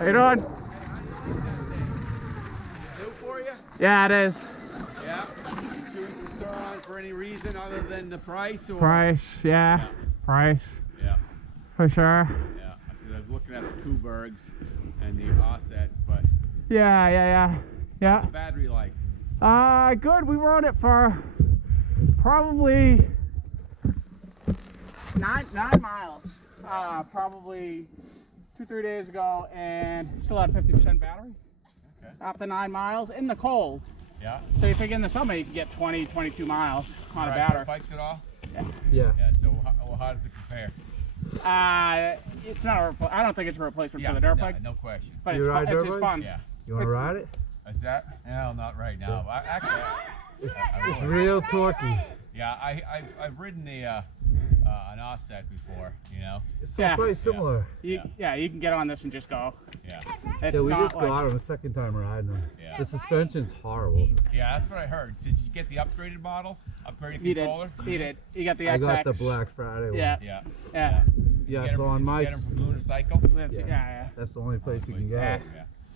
How you doing? New for you? Yeah, it is. Yeah. You choose the Sauron for any reason other than the price? Or? Price, yeah. Price. Yeah. For sure. Yeah. I was looking at the Kubergs and the Offsets, but Yeah. what's the battery like? Good. We rode it for probably nine miles. Probably 2-3 days ago, and still had 50% battery. Okay. After 9 miles in the cold. Yeah. So you think in the summer you can get 20-22 miles on a battery. Bikes at all? Yeah. Yeah. So how does it compare? It's not. I don't think it's a replacement for the dirt bike. No question. But it's just fun. Yeah. You want to ride it? Is that? No, not right now. Actually, It's real torquey. Yeah, I've ridden an Offset before, you know. It's quite similar. You can get on this and just go. Yeah. We just got them a second time riding them. Yeah. The suspension's horrible. Yeah, that's what I heard. Did you get the upgraded models? Upgraded controller? He did. You got the XX. I got the Black Friday one. Yeah. Yeah, so on my... Get them from Lunar Cycle? Yeah. That's the only place you can get it.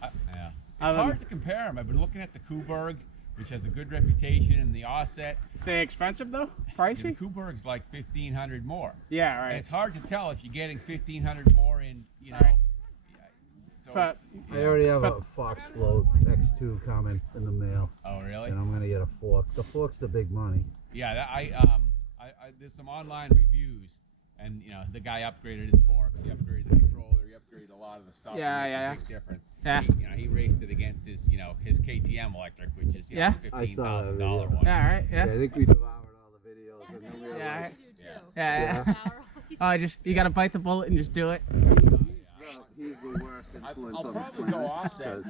Yeah. It's hard to compare them. I've been looking at the Kuberg, which has a good reputation, and the Offset. They expensive though? Pricey? The Kuberg's like $1,500 more. Yeah, right. And it's hard to tell if you're getting $1,500 more in, you know. Right. So I already have a Fox Float X2 coming in the mail. Oh, really? And I'm gonna get a fork. The fork's the big money. Yeah, there's some online reviews, and you know the guy upgraded his forks, he upgraded the controller, he upgraded a lot of the stuff. Yeah. Big difference. Yeah. He raced it against his KTM electric, which is $15,000 one. Yeah, right. Yeah. I think we devoured all the videos. And then we were Yeah. Oh, you gotta bite the bullet and just do it. He's the worst influence I'll on probably go Offset.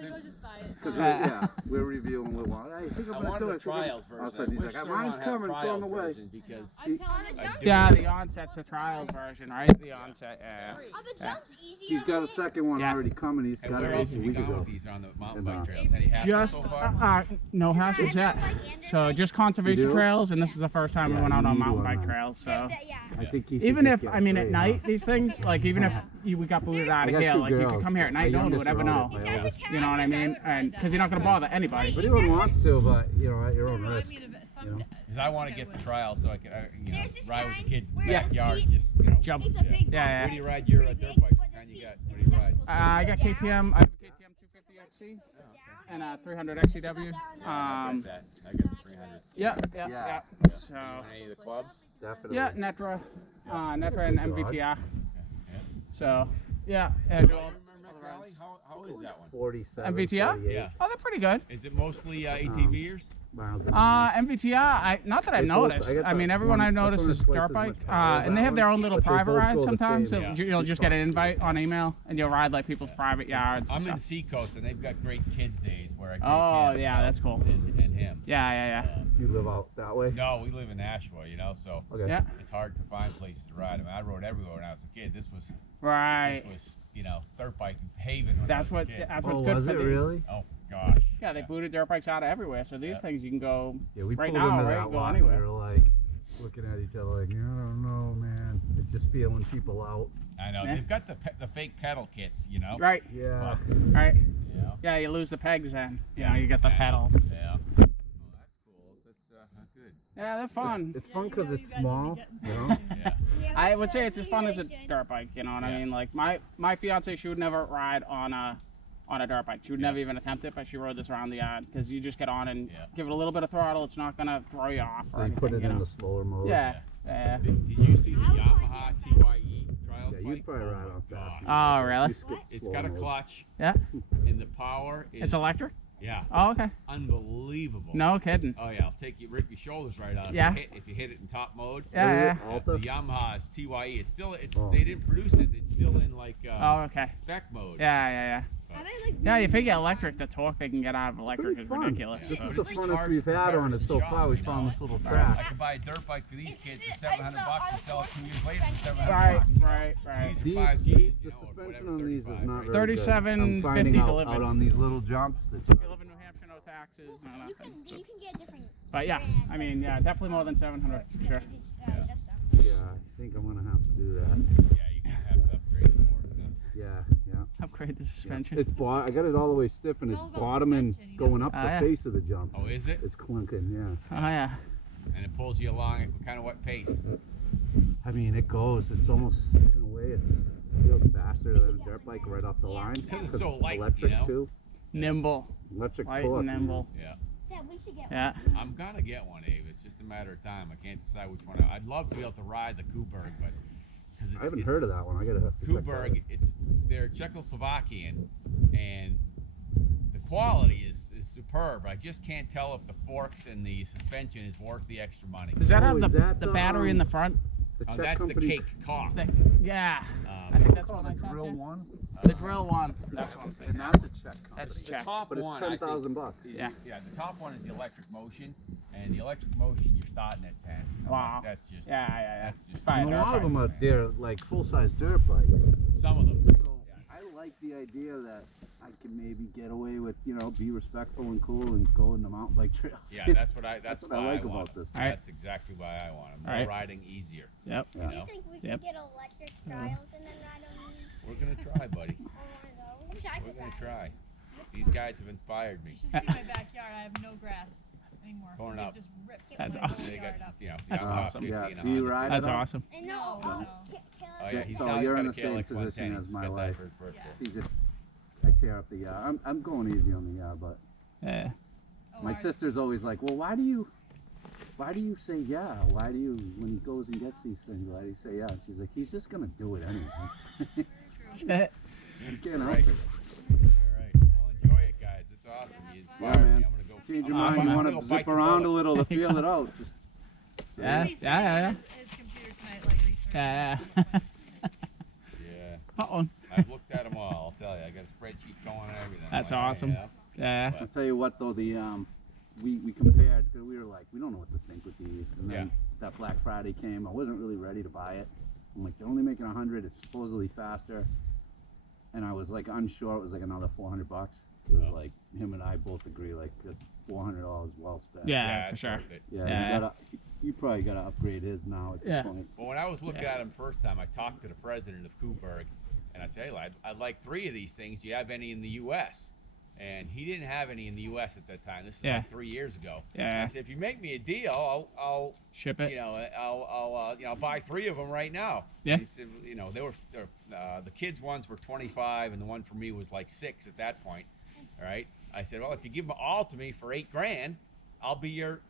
Because we're reviewing with one. I think I'm I gonna wanted do the it. trials version. All of a sudden he's like, mine's coming, it's on the way. Because Yeah, the Onset's the trials version, right? The Onset, yeah. He's got a second one already coming. He's and got where it else a have we week gone ago. with these on the mountain bike trails? Any hassles Just so far? no hassles yet. So just conservation trails, and this is the first time we went out on mountain bike trails. So I think he even if at night these things, like even if we got booted out of here, like you could come here at night, no one would ever know. You know what I mean? And because you're not gonna bother anybody. But anyone wants to, but you know, at your own risk. Because I want to get the trial so I can, ride with the kids in the Yes. backyard. Just Jump. Yeah. Where do you ride your dirt bike? What kind you got? What do you ride? I got KTM. I have a KTM 250 XC and a 300 XCW. I got the 300. Yeah. So Any of the clubs? Definitely. yeah, Netra and MVTR. So yeah, do all Remember the Rally? rides. How is that one? 47. MVTR? 48 Yeah. Oh, they're pretty good. Is it mostly ATVers? miles. MVTR, not that I've noticed. I mean, everyone I've noticed is dirt bike, and they have their own little private rides sometimes. So you'll just get an invite on email, and you'll ride like people's private yards. I'm in Seacoast, and they've got great kids days where I Oh yeah, that's cool. And him. Yeah. You live out that way? No, we live in Nashua, so Yeah. it's hard to find places to ride. I mean, I rode everywhere when I was a kid. This was Right. dirt bike haven. When That's I was a kid. that's what's Oh, good was for it the. really? Oh gosh. Yeah, they booted dirt bikes out of everywhere. So these things you can go Yeah, we right pulled now, into right? that Go lot. anywhere. We were like looking at each other like, I don't know, man. It's just feeling people out. I know. Yeah. They've got the fake pedal kits, Right. Yeah. Right. Yeah. Yeah, you lose the pegs then. You get the pedal. Yeah. Oh, that's cool. That's good. Yeah, they're fun. It's fun because it's small, you know? Yeah. I would say it's as fun as a dirt bike. You know what I mean? Like my fiance, she would never ride on a dirt bike. She would never even attempt it, but she rode this around the yard because you just get on and give it a little bit of throttle. It's not gonna throw you off or They anything. put it you in know? the slower mode. Yeah. Did you see the Yamaha TYE trials Yeah, bike? you'd probably ride on fast. Oh, really? You skip It's slower got a mode. clutch, Yeah. and the power is... It's electric? Yeah. Oh, okay. Unbelievable. No kidding. Oh, yeah. Rip your shoulders right out Yeah. if you hit it in top mode. Yeah. The Yamaha's TYE, they didn't produce it. It's still in like Oh, okay. spec mode. Yeah. Yeah, you figure electric, the torque they can get out of electric is Fun. ridiculous. This So. is the It's just funnest hard we've to had compare on as it a so shop, far. We you found know? this little I track. could buy a dirt bike for these kids for $700 and sell it 2 years later for $700. Right. These are 5Gs, The or suspension whatever, on these is 35, not right? very good. I'm $37.50 finding to out live in. on these little jumps. That's If you live in New Hampshire, no taxes, no nothing. You can get different. But yeah, I mean, definitely more than 700 for sure. Yeah, I think I'm gonna have to do that. Yeah, you can have to upgrade for it. So. Yeah. Upgrade the suspension. It's I got it all the way stiff, and It's it's all about bottom and suspension, you going know? up the Ah, yeah. face of the jump. Oh, is it? It's clinking, yeah. Oh yeah. And it pulls you along at kind of what pace? I mean, it goes. It's almost, in a way, it feels faster than a dirt bike right off the line. 'Cause it's so light, electric you know? too. Nimble. Electric Light torque. and nimble. Yeah. Dad, we should get Yeah. I'm gonna get one, Abe. It's just a matter of time. I can't decide which one. I'd love to be able to ride the Kuberg, but because I haven't heard of that one. I gotta have to check that out. Kuberg, they're Czechoslovakian, and the quality is superb. I just can't tell if the forks and the suspension is worth the extra money. Does that Oh, have is that the the, battery in the front? The Czech That's the company. cake cock. Yeah. I think that's what I said. Drill Yeah. one. The drill one. That's what I'm saying. And that's a Czech company. That's The Czech. top But it's one, I think, $10,000. is- Yeah. Yeah, the top one is the electric motion, and the electric motion you're starting at 10. I'm Wow. like, that's just Yeah. That's just Fine. And a dirt lot of bike. them are they're like full-size dirt bikes. some of them. So I like the idea that I can maybe get away with, be respectful and cool and go in the mountain bike trails. Yeah, that's what I what why I like want about them. this. Alright. That's exactly why I want them. Alright. More riding easier. Yep. You Yeah. Do know, you think we Yep. can get electric styles and then ride them? we're gonna try, buddy. I want to go. I'm sure I We're could gonna ride. try. These guys have inspired me. You should see my backyard. I have no grass anymore. Torn They've up. just ripped That's my whole awesome. They got, yard up. the That's Yamaha awesome. 50 Yeah. and Do you 100. ride That's it all? awesome. And no, No, oh, no. Oh yeah, he's So now he's you're got in a the same KLX 110. position He's as my got that wife. for his birthday. He just, I tear up the yard. I'm going easy on the yard, but Yeah. Oh, my ours- sister's always like, well, why do you say yeah? Why do you, when he goes and gets these things, why do you say yeah? She's like, he's just gonna do it anyway. True. You can't help Right. it. All right. Well, enjoy it, guys. It's awesome. You Yeah, inspired me. man. I'm gonna go. Change your I'm mind. gonna You go want to bite zip the around a bullet. little to feel it out. Just Yeah. He's sitting Yeah. on his computer tonight, like researching. Yeah. Yeah. Uh-oh. I've looked at them all. I'll tell you. I got a spreadsheet going and everything. I'm That's like, awesome. yeah. Yeah. I'll tell you what though, the we compared, because we were like, we don't know what to think with these, and then that Black Friday came. I wasn't really ready to buy it. I'm like, they're only making 100. It's supposedly faster, and I was like unsure. It was like another $400. It was Oh. like him and I both agree, like $400 well spent. Yeah, for it's sure. worth it. Yeah. Yeah. You probably gotta upgrade his now at this Yeah. point. Well, when I was looking at them first time, I talked to the president of Kuberg, and I said, hey, I'd like 3 of these things. Do you have any in the U.S.? And he didn't have any in the U.S. at that time. This is Yeah. like 3 years ago. Yeah. And I said, if you make me a deal, I'll Ship it. I'll buy 3 of them right now. Yeah. And he said, they were the kids' ones were 25, and the one for me was like 6 at that point. All right. I said, well, if you give them all to me for $8,000, I'll be your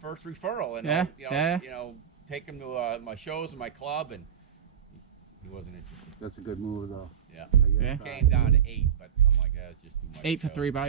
first referral, and I'll, take them to my shows and my club, and he wasn't interested. That's a good move though. Yeah. I guess. Yeah. Came down to 8, but I'm like, that's just too much. 8 for So- 3 bikes.